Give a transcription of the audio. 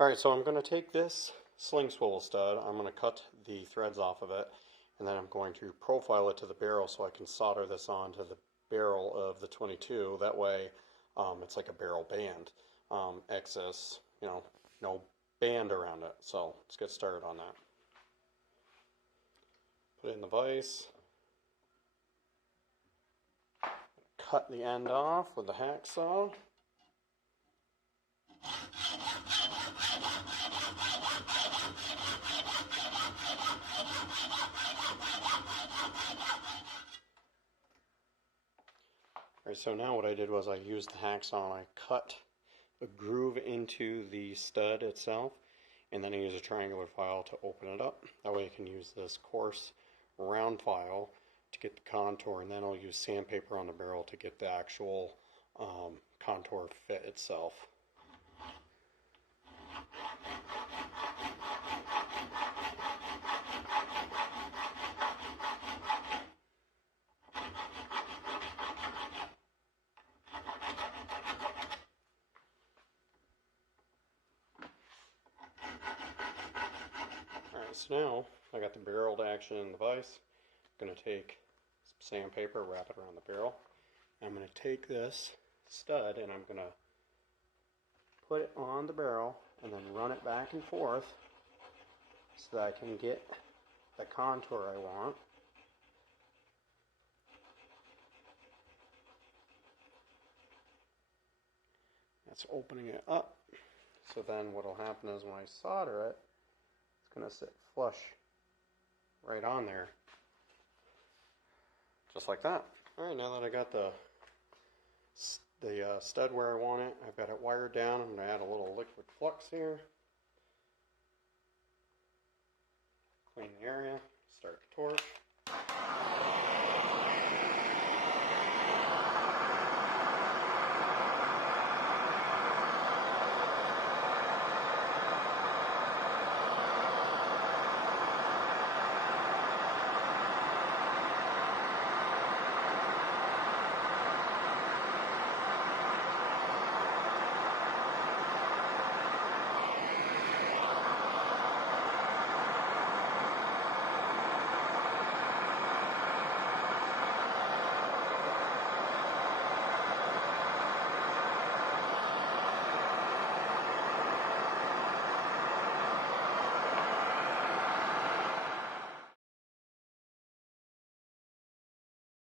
Alright, so I'm going to take this sling swivel stud, I'm going to cut the threads off of it, and then I'm going to profile it to the barrel so I can solder this onto the barrel of the 22. That way it's like a barrel band. Excess, no band around it. So let's get started on that. Put it in the vise. Cut the end off with the hacksaw. Alright, so now what I did was I used the hacksaw and I cut a groove into the stud itself, and then I use a triangular file to open it up. That way I can use this coarse round file to get the contour, and then I'll use sandpaper on the barrel to get the actual contour fit itself. Alright, so now I got the barreled action in the vise. I'm going to take some sandpaper, wrap it around the barrel. I'm going to take this stud and I'm going to put it on the barrel and then run it back and forth so that I can get the contour I want. That's opening it up. So then what will happen is when I solder it, it's going to sit flush right on there. Just like that. Alright, now that I got the stud where I want it, I've got it wired down. I'm going to add a little liquid flux here. Clean the area, start the torch.